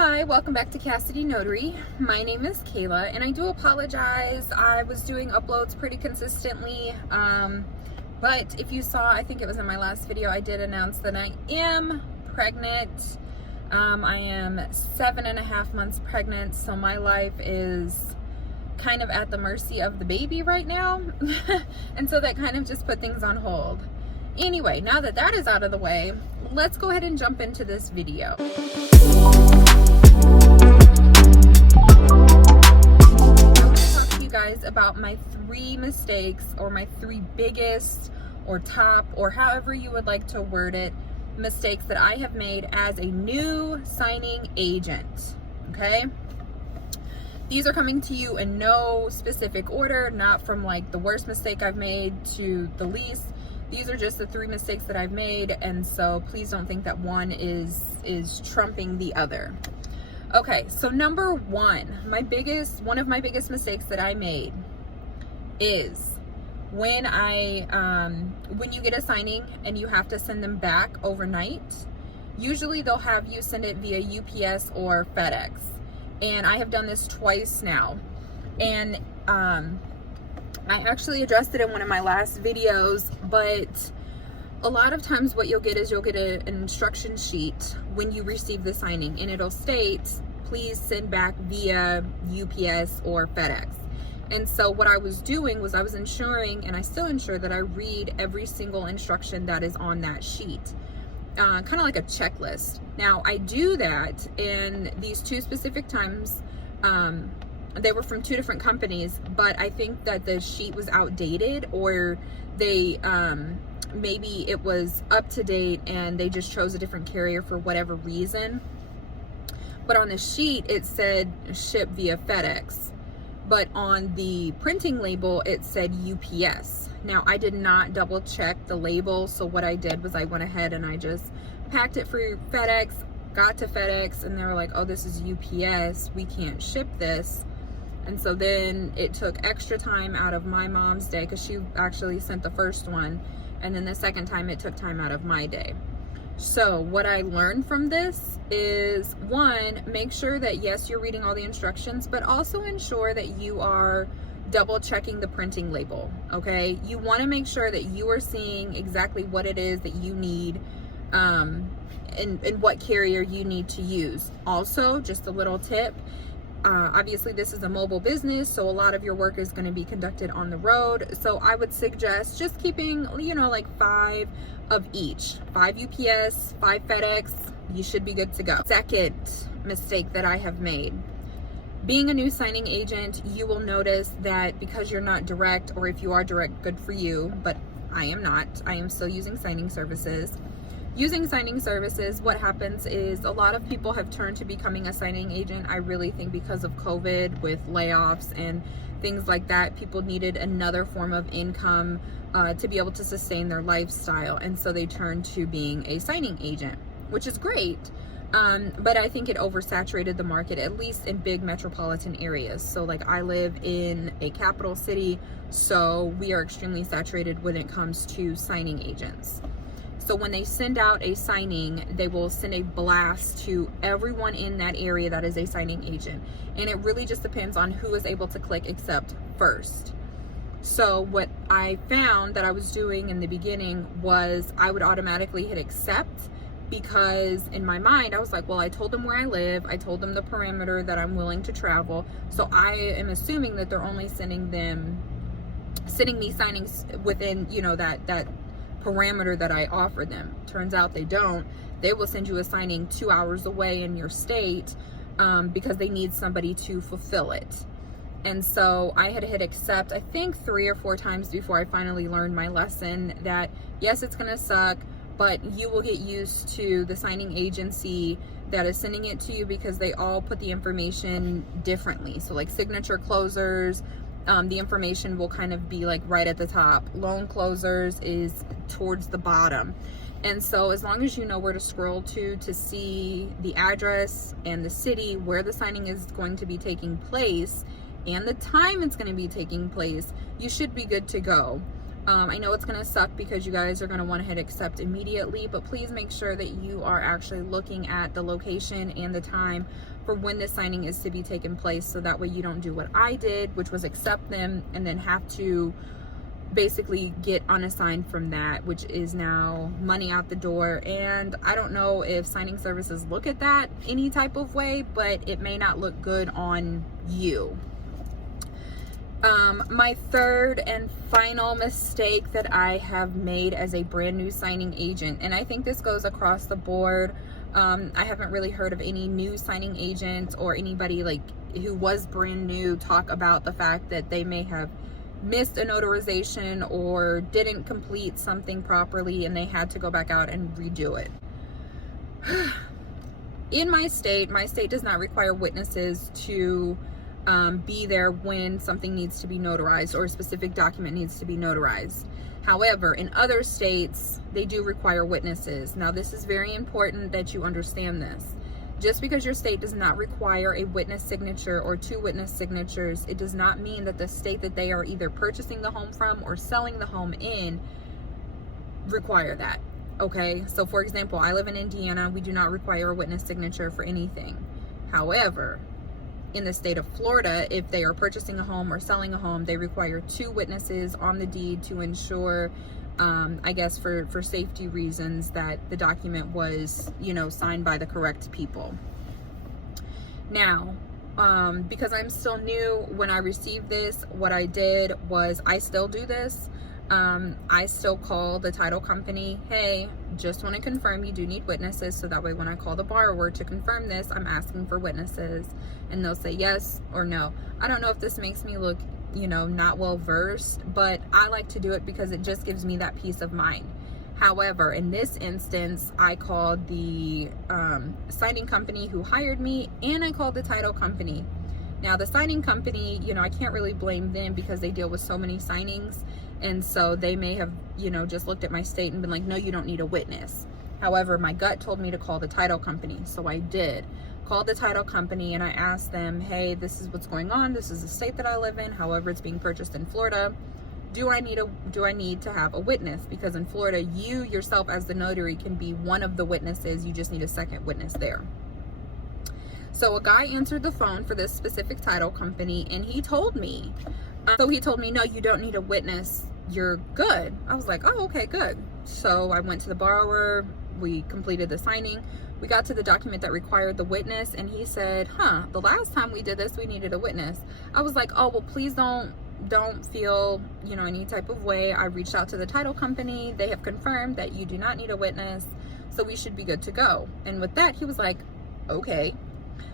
Hi, welcome back to Cassidy Notary. My name is Kayla, and I do apologize. I was doing uploads pretty consistently, but if you saw, I think it was in my last video, I did announce that I am pregnant. I am 7.5 months pregnant, so my life is kind of at the mercy of the baby right now, and so that kind of just put things on hold. Anyway, now that that is out of the way, let's go ahead and jump into this video. Guys, about my 3 mistakes, or my 3 biggest or top, or however you would like to word it, mistakes that I have made as a new signing agent. Okay, these are coming to you in no specific order, not from like the worst mistake I've made to the least. These are just the 3 mistakes that I've made, and so please don't think that one is trumping the other. Okay, so number 1, one of my biggest mistakes that I made is when you get a signing and you have to send them back overnight. Usually they'll have you send it via UPS or FedEx, and I have done this twice now, and I actually addressed it in one of my last videos, but a lot of times what you'll get is you'll get an instruction sheet when you receive the signing, and it'll state, please send back via UPS or FedEx. And so what I was doing was I was ensuring, and I still ensure, that I read every single instruction that is on that sheet, kind of like a checklist. Now I do that in these 2 specific times. They were from 2 different companies, but I think that the sheet was outdated, or they maybe it was up to date and they just chose a different carrier for whatever reason. But on the sheet it said ship via FedEx, but on the printing label it said UPS. Now I did not double check the label, so what I did was I went ahead and I just packed it for FedEx, got to FedEx, and they were like, oh, this is UPS, we can't ship this. And so then it took extra time out of my mom's day, because she actually sent the first one, and then the second time it took time out of my day. So what I learned from this is, 1, make sure that yes, you're reading all the instructions, but also ensure that you are double checking the printing label. Okay, you want to make sure that you are seeing exactly what it is that you need, and what carrier you need to use. Also, just a little tip, obviously this is a mobile business, so a lot of your work is going to be conducted on the road, so I would suggest just keeping, like 5 of each. 5 UPS, 5 FedEx, you should be good to go. Second mistake that I have made: being a new signing agent, you will notice that because you're not direct, or if you are direct, good for you, but I am not. I am still using signing services. Using signing services, what happens is a lot of people have turned to becoming a signing agent. I really think because of COVID, with layoffs and things like that, people needed another form of income to be able to sustain their lifestyle, and so they turned to being a signing agent, which is great, but I think it oversaturated the market, at least in big metropolitan areas. So like, I live in a capital city, so we are extremely saturated when it comes to signing agents. So when they send out a signing, they will send a blast to everyone in that area that is a signing agent. And it really just depends on who is able to click accept first. So what I found that I was doing in the beginning was I would automatically hit accept, because in my mind I was like, well, I told them where I live, I told them the parameter that I'm willing to travel, so I am assuming that they're only sending me signings within, that parameter that I offer them. Turns out they don't. They will send you a signing 2 hours away in your state, because they need somebody to fulfill it. And so I had hit accept, I think 3 or 4 times before I finally learned my lesson that yes, it's gonna suck, but you will get used to the signing agency that is sending it to you, because they all put the information differently. So like signature closers, the information will kind of be like right at the top. Loan closers is towards the bottom. And so as long as you know where to scroll to see the address and the city where the signing is going to be taking place and the time it's going to be taking place, you should be good to go. I know it's going to suck because you guys are going to want to hit accept immediately, but please make sure that you are actually looking at the location and the time for when this signing is to be taking place, so that way you don't do what I did, which was accept them and then have to basically get unassigned from that, which is now money out the door. And I don't know if signing services look at that any type of way, but it may not look good on you. My third and final mistake that I have made as a brand new signing agent, and I think this goes across the board. I haven't really heard of any new signing agents or anybody like who was brand new talk about the fact that they may have missed a notarization or didn't complete something properly and they had to go back out and redo it. In my state does not require witnesses to be there when something needs to be notarized or a specific document needs to be notarized. However, in other states, they do require witnesses. Now, this is very important that you understand this. Just because your state does not require a witness signature or 2 witness signatures, it does not mean that the state that they are either purchasing the home from or selling the home in require that. Okay, so for example, I live in Indiana. We do not require a witness signature for anything. However, in the state of Florida, if they are purchasing a home or selling a home, they require 2 witnesses on the deed to ensure, I guess for safety reasons, that the document was, signed by the correct people. Now, because I'm still new, when I received this, what I did was, I still do this. I still call the title company, hey, just want to confirm you do need witnesses, so that way when I call the borrower to confirm this, I'm asking for witnesses, and they'll say yes or no. I don't know if this makes me look, not well versed, but I like to do it because it just gives me that peace of mind. However, in this instance, I called the signing company who hired me, and I called the title company. Now, the signing company, I can't really blame them because they deal with so many signings. And so they may have, just looked at my state and been like, no, you don't need a witness. However, my gut told me to call the title company. So I did. Called the title company and I asked them, hey, this is what's going on. This is the state that I live in. However, it's being purchased in Florida. Do I need to have a witness? Because in Florida, you yourself as the notary can be one of the witnesses. You just need a second witness there. So a guy answered the phone for this specific title company and he told me, no, you don't need a witness. You're good. I was like, oh, okay, good. So I went to the borrower. We completed the signing. We got to the document that required the witness and he said, the last time we did this, we needed a witness. I was like, oh, well, please don't feel, any type of way. I reached out to the title company. They have confirmed that you do not need a witness. So we should be good to go. And with that, he was like, okay.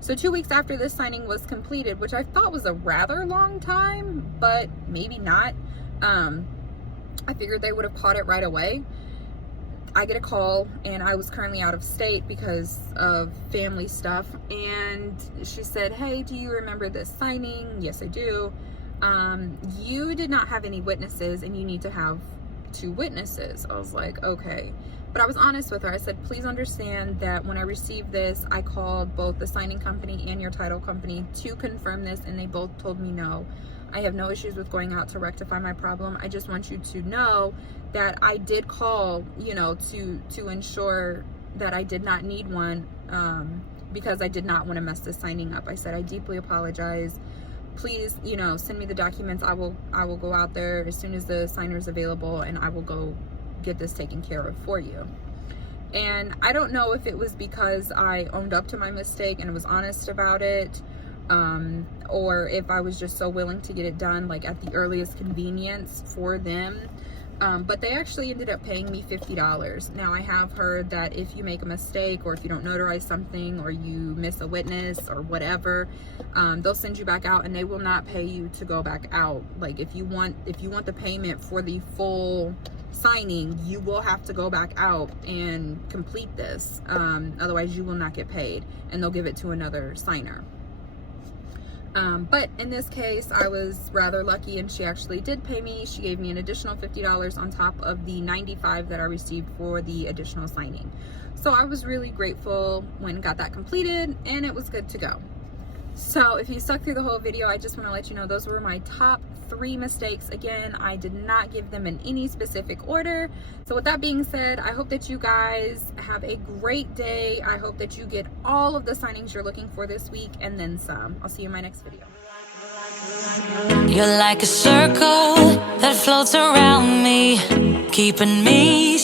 So 2 weeks after this signing was completed, which I thought was a rather long time, but maybe not. I figured they would have caught it right away. I get a call and I was currently out of state because of family stuff. And she said, hey, do you remember this signing? Yes, I do. You did not have any witnesses and you need to have 2 witnesses. I was like, okay. But I was honest with her. I said, please understand that when I received this, I called both the signing company and your title company to confirm this, and they both told me no. I have no issues with going out to rectify my problem. I just want you to know that I did call, to ensure that I did not need one, because I did not want to mess this signing up. I said, I deeply apologize. Please, send me the documents. I will go out there as soon as the signer is available, and I will go get this taken care of for you. And I don't know if it was because I owned up to my mistake and was honest about it, or if I was just so willing to get it done like at the earliest convenience for them. But they actually ended up paying me $50. Now, I have heard that if you make a mistake or if you don't notarize something or you miss a witness or whatever, they'll send you back out and they will not pay you to go back out. Like if you want the payment for the full signing, you will have to go back out and complete this. Otherwise you will not get paid and they'll give it to another signer. But in this case, I was rather lucky and she actually did pay me. She gave me an additional $50 on top of the $95 that I received for the additional signing. So I was really grateful when got that completed and it was good to go. So if you stuck through the whole video, I just want to let you know those were my top 3 mistakes. Again, I did not give them in any specific order. So with that being said, I hope that you guys have a great day. I hope that you get all of the signings you're looking for this week and then some. I'll see you in my next video. You're like a circle that floats around me, keeping me